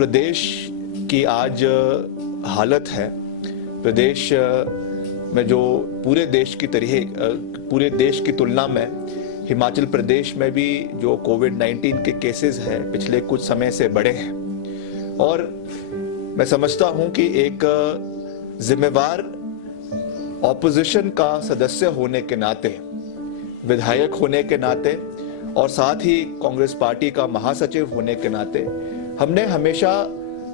प्रदेश की आज हालत है, प्रदेश में जो पूरे देश की पूरे देश की तुलना में हिमाचल प्रदेश में भी जो कोविड-19 के केसेस हैं पिछले कुछ समय से बढ़े हैं। और मैं समझता हूं कि एक जिम्मेवार ऑपोजिशन का सदस्य होने के नाते, विधायक होने के नाते और साथ ही कांग्रेस पार्टी का महासचिव होने के नाते हमने हमेशा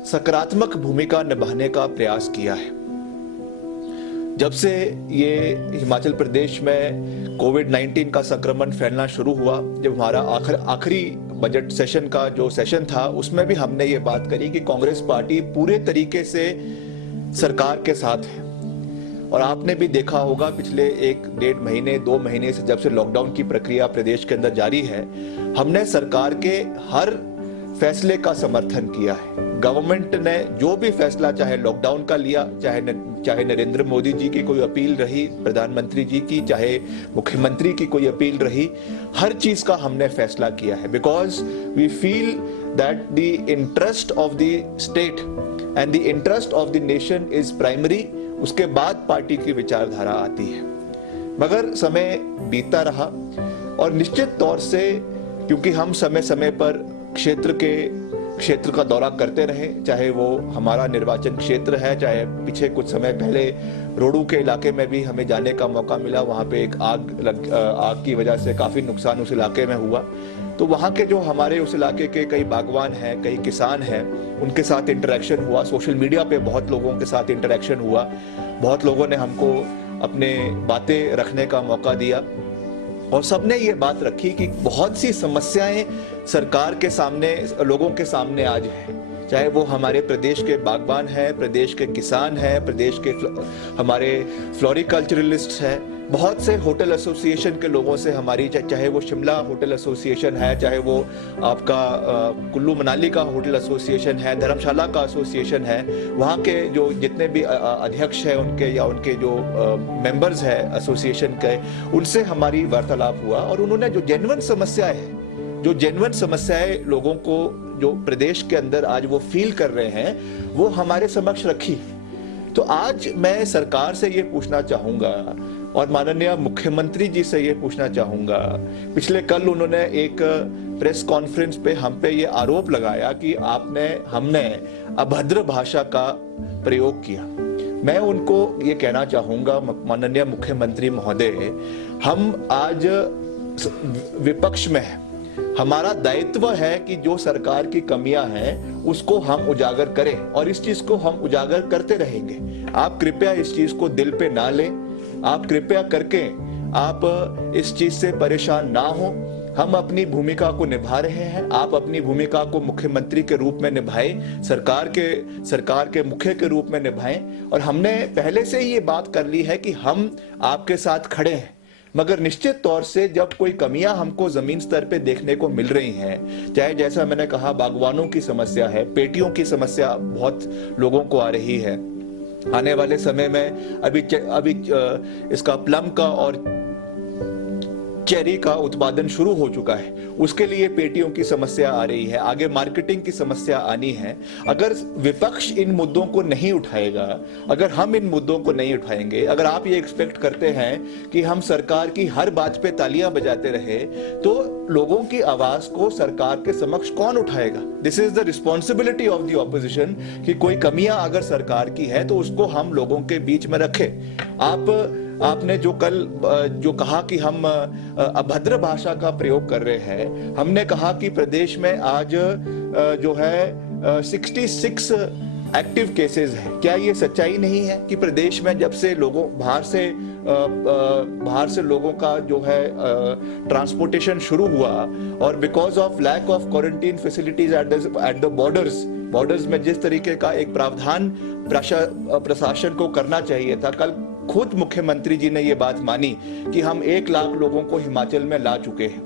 सकारात्मक भूमिका निभाने का प्रयास किया है। जब से ये हिमाचल प्रदेश में कोविड-19 का संक्रमण फैलना शुरू हुआ, जब हमारा आखिरी बजट सेशन का जो सेशन था उसमें भी हमने ये बात करी कि कांग्रेस पार्टी पूरे तरीके से सरकार के साथ है। और आपने भी देखा होगा पिछले 1-1.5 महीने 2 महीने से जब से लॉकडाउन की प्रक्रिया प्रदेश के अंदर जारी है, हमने सरकार के हर फैसले का समर्थन किया है। गवर्नमेंट ने जो भी फैसला चाहे लॉकडाउन का लिया, चाहे नरेंद्र मोदी जी की कोई अपील रही, प्रधानमंत्री जी की, चाहे मुख्यमंत्री की कोई अपील रही, हर चीज का हमने फैसला किया है। Because we feel that the interest of the state and the interest of the nation is primary. उसके बाद पार्टी की विचारधारा आती है। मगर समय बीतता रहा और निश्चित तौर से क्योंकि हम समय समय पर क्षेत्र का दौरा करते रहे, चाहे वो हमारा निर्वाचन क्षेत्र है, चाहे पीछे कुछ समय पहले रोडू के इलाके में भी हमें जाने का मौका मिला। वहां पे एक आग की वजह से काफी नुकसान उस इलाके में हुआ। तो वहां के जो हमारे उस इलाके के कई बागवान हैं, कई किसान हैं, उनके साथ इंटरेक्शन हुआ। सोशल मीडिया पे बहुत लोगों के साथ इंटरेक्शन हुआ। बहुत लोगों ने हमको अपने बातें रखने का मौका दिया और सबने ये बात रखी कि बहुत सी समस्याएं सरकार के सामने, लोगों के सामने आज है। चाहे वो हमारे प्रदेश के बागबान हैं, प्रदेश के किसान हैं, प्रदेश के हमारे फ्लोरिकल्चरलिस्ट हैं, बहुत से होटल एसोसिएशन के लोगों से हमारी, चाहे वो शिमला होटल एसोसिएशन है, चाहे वो आपका कुल्लू मनाली का होटल एसोसिएशन है, धर्मशाला का एसोसिएशन है, वहाँ के जो जितने भी अध्यक्ष हैं उनके या उनके जो मेंबर्स हैं एसोसिएशन के, उनसे हमारी वार्तालाप हुआ। और उन्होंने जो जेन्युइन समस्याएं लोगों को जो प्रदेश के अंदर आज वो फील कर रहे हैं वो हमारे समक्ष रखी। तो आज मैं सरकार से ये पूछना चाहूंगा और माननीय मुख्यमंत्री जी से ये पूछना चाहूंगा, पिछले कल उन्होंने एक प्रेस कॉन्फ्रेंस पे हम पे ये आरोप लगाया कि हमने अभद्र भाषा का प्रयोग किया। मैं उनको ये कहना चाहूंगा, माननीय मुख्यमंत्री महोदय, हम आज विपक्ष में हैं। हमारा दायित्व है कि जो सरकार की कमियां हैं उसको हम उजागर करें और इस चीज को हम उजागर करते रहेंगे। आप कृपया इस चीज को दिल पे ना लें, आप कृपया करके आप इस चीज से परेशान ना हो। हम अपनी भूमिका को निभा रहे हैं, आप अपनी भूमिका को मुख्यमंत्री के रूप में निभाएं, सरकार के मुख्य के रूप में निभाएं। और हमने पहले से ही ये बात कर ली है कि हम आपके साथ खड़े हैं। मगर निश्चित तौर से जब कोई कमियां हमको जमीन स्तर पे देखने को मिल रही हैं, चाहे जैसा मैंने कहा बागवानों की समस्या है, पेटियों की समस्या बहुत लोगों को आ रही है। आने वाले समय में अभी इसका प्लम का और चेरी का उत्पादन शुरू हो चुका है, उसके लिए पेटियों की समस्या आ रही है, आगे मार्केटिंग की समस्या आनी है। अगर विपक्ष इन मुद्दों को नहीं उठाएगा, अगर हम इन मुद्दों को नहीं उठाएंगे, अगर आप ये एक्सपेक्ट करते हैं कि हम सरकार की हर बात पे तालियां बजाते रहे, तो लोगों की आवाज को सरकार के समक्ष कौन उठाएगा? This is the responsibility of the opposition कि कोई कमियां अगर सरकार की है तो उसको हम लोगों के बीच में रखें। आपने जो कल जो कहा कि हम अभद्र भाषा का प्रयोग कर रहे हैं, हमने कहा कि प्रदेश में आज जो है 66 एक्टिव केसेस हैं। क्या ये सच्चाई नहीं है कि प्रदेश में जब से लोगों बाहर से लोगों का जो है ट्रांसपोर्टेशन शुरू हुआ और because of lack of quarantine facilities at the borders में जिस तरीके का एक प्रावधान प्रशासन को करना चाहिए था, कल खुद मुख्यमंत्री जी ने ये बात मानी कि हम 1 लाख लोगों को हिमाचल में ला चुके हैं।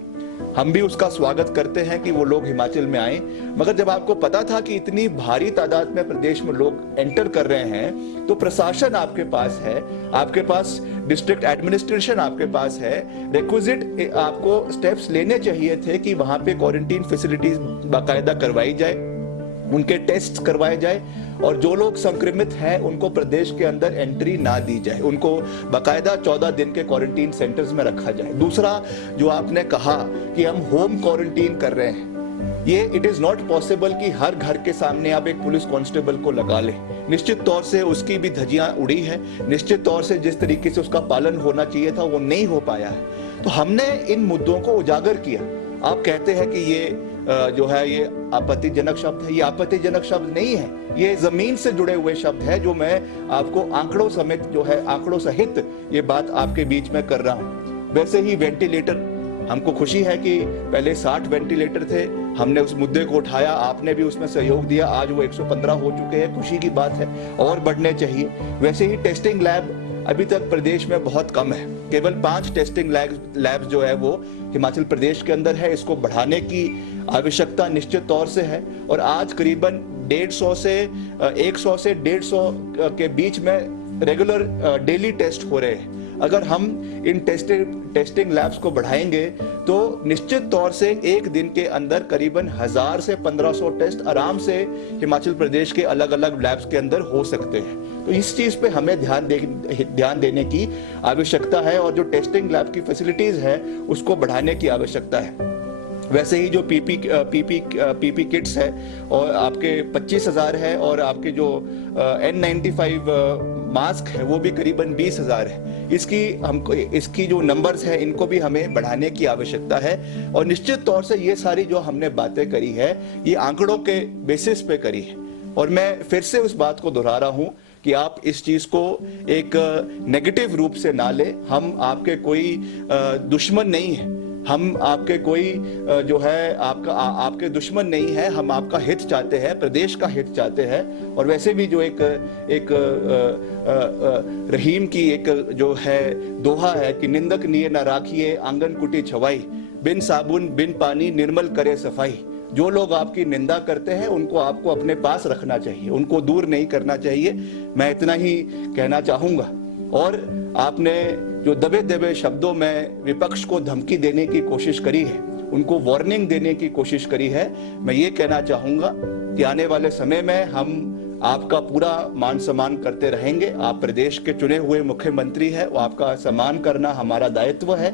हम भी उसका स्वागत करते हैं कि वो लोग हिमाचल में आए। मगर जब आपको पता था कि इतनी भारी तादाद में प्रदेश में लोग एंटर कर रहे हैं, तो प्रशासन आपके पास है, आपके पास डिस्ट्रिक्ट एडमिनिस्ट्रेशन आपके पास है, रिक्विजिट आपको स्टेप्स लेने चाहिए थे कि वहां पे क्वारंटीन फैसिलिटीज बाकायदा करवाई जाए। उनके टेस्ट करवाए जाए और जो लोग संक्रमित हैं उनको प्रदेश के अंदर एंट्री ना दी जाए, उनको बाकायदा 14 दिन के क्वारंटीन सेंटर्स में रखा जाए। दूसरा, जो आपने कहा कि हम होम क्वारंटीन कर रहे हैं, ये इट इज नॉट पॉसिबल कि हर घर के सामने आप एक पुलिस कांस्टेबल को लगा ले। निश्चित तौर से उसकी भी धज्जियां उड़ी है, निश्चित तौर से जिस तरीके से उसका पालन होना चाहिए था वो नहीं हो पाया है। तो हमने इन मुद्दों को उजागर किया। आप कहते हैं कि ये जो है ये आपत्तिजनक शब्द है, ये आपत्तिजनक शब्द नहीं है, ये जमीन से जुड़े हुए शब्द है, जो मैं आपको आंकड़ों समेत जो है आंकड़ों सहित ये बात आपके बीच में कर रहा हूं। वैसे ही वेंटिलेटर, हमको खुशी है कि पहले 60 वेंटिलेटर थे, हमने उस मुद्दे को उठाया, आपने भी उसमें सहयोग दिया, आज वो 115 हो चुके हैं, खुशी की बात है, और बढ़ने चाहिए। वैसे ही टेस्टिंग लैब अभी तक प्रदेश में बहुत कम है, केवल 5 टेस्टिंग लैब जो है वो हिमाचल प्रदेश के अंदर है। इसको बढ़ाने की आवश्यकता निश्चित तौर से है, और आज करीबन 150 से 150 के बीच में रेगुलर डेली टेस्ट हो रहे हैं। अगर हम इन टेस्टिंग लैब्स को बढ़ाएंगे तो निश्चित तौर से एक दिन के अंदर करीबन 1000 से 1500 टेस्ट आराम से हिमाचल प्रदेश के अलग अलग लैब्स के अंदर हो सकते हैं। तो इस चीज पे हमें ध्यान देने की आवश्यकता है, और जो टेस्टिंग लैब की फैसिलिटीज है उसको बढ़ाने की आवश्यकता है। वैसे ही जो पीपी किट्स है और आपके 25,000 है, और आपके जो N95 मास्क है वो भी करीबन 20,000 है। इसकी जो नंबर्स है इनको भी हमें बढ़ाने की आवश्यकता है। और निश्चित तौर से ये सारी जो हमने बातें करी है ये आंकड़ों के बेसिस पे करी है, और मैं फिर से उस बात को दोहरा रहा हूं कि आप इस चीज को एक नेगेटिव रूप से ना ले। हम आपके कोई दुश्मन नहीं है, हम आपके कोई जो है आपके दुश्मन नहीं है, हम आपका हित चाहते हैं, प्रदेश का हित चाहते हैं। और वैसे भी जो एक रहीम की एक जो है दोहा है कि निंदक निये न राखिए आंगन कुटी छवाई, बिन साबुन बिन पानी निर्मल करे सफाई। जो लोग आपकी निंदा करते हैं उनको आपको अपने पास रखना चाहिए, उनको दूर नहीं करना चाहिए। मैं इतना ही कहना चाहूंगा। और आपने जो दबे दबे शब्दों में विपक्ष को धमकी देने की कोशिश करी है, उनको वार्निंग देने की कोशिश करी है, मैं ये कहना चाहूंगा कि आने वाले समय में हम आपका पूरा मान सम्मान करते रहेंगे। आप प्रदेश के चुने हुए मुख्यमंत्री हैं, आपका सम्मान करना हमारा दायित्व है,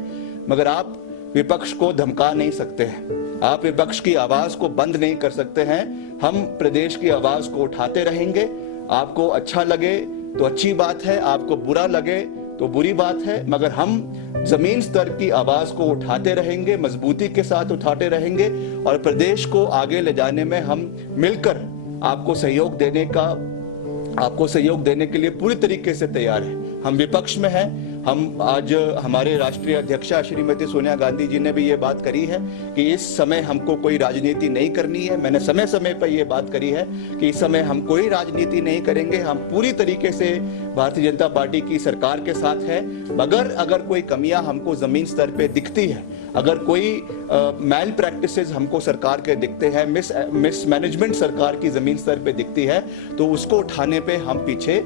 मगर आप विपक्ष को धमका नहीं सकते हैं, आप विपक्ष की आवाज को बंद नहीं कर सकते हैं। हम प्रदेश की आवाज को उठाते रहेंगे। आपको अच्छा लगे तो अच्छी बात है, आपको बुरा लगे तो बुरी बात है, मगर हम जमीन स्तर की आवाज को उठाते रहेंगे, मजबूती के साथ उठाते रहेंगे, और प्रदेश को आगे ले जाने में हम मिलकर आपको सहयोग देने के लिए पूरी तरीके से तैयार हैं। हम विपक्ष में हैं। हम आज हमारे राष्ट्रीय अध्यक्षा श्रीमती सोनिया गांधी जी ने भी ये बात करी है कि इस समय हमको कोई राजनीति नहीं करनी है। मैंने समय समय पर ये बात करी है कि इस समय हम कोई राजनीति नहीं करेंगे, हम पूरी तरीके से भारतीय जनता पार्टी की सरकार के साथ है। मगर अगर कोई कमियां हमको जमीन स्तर पे दिखती है, अगर कोई मैल प्रैक्टिसेस हमको सरकार के दिखते हैं, मिस मैनेजमेंट सरकार की जमीन स्तर पे दिखती है, तो उसको उठाने पे हम पीछे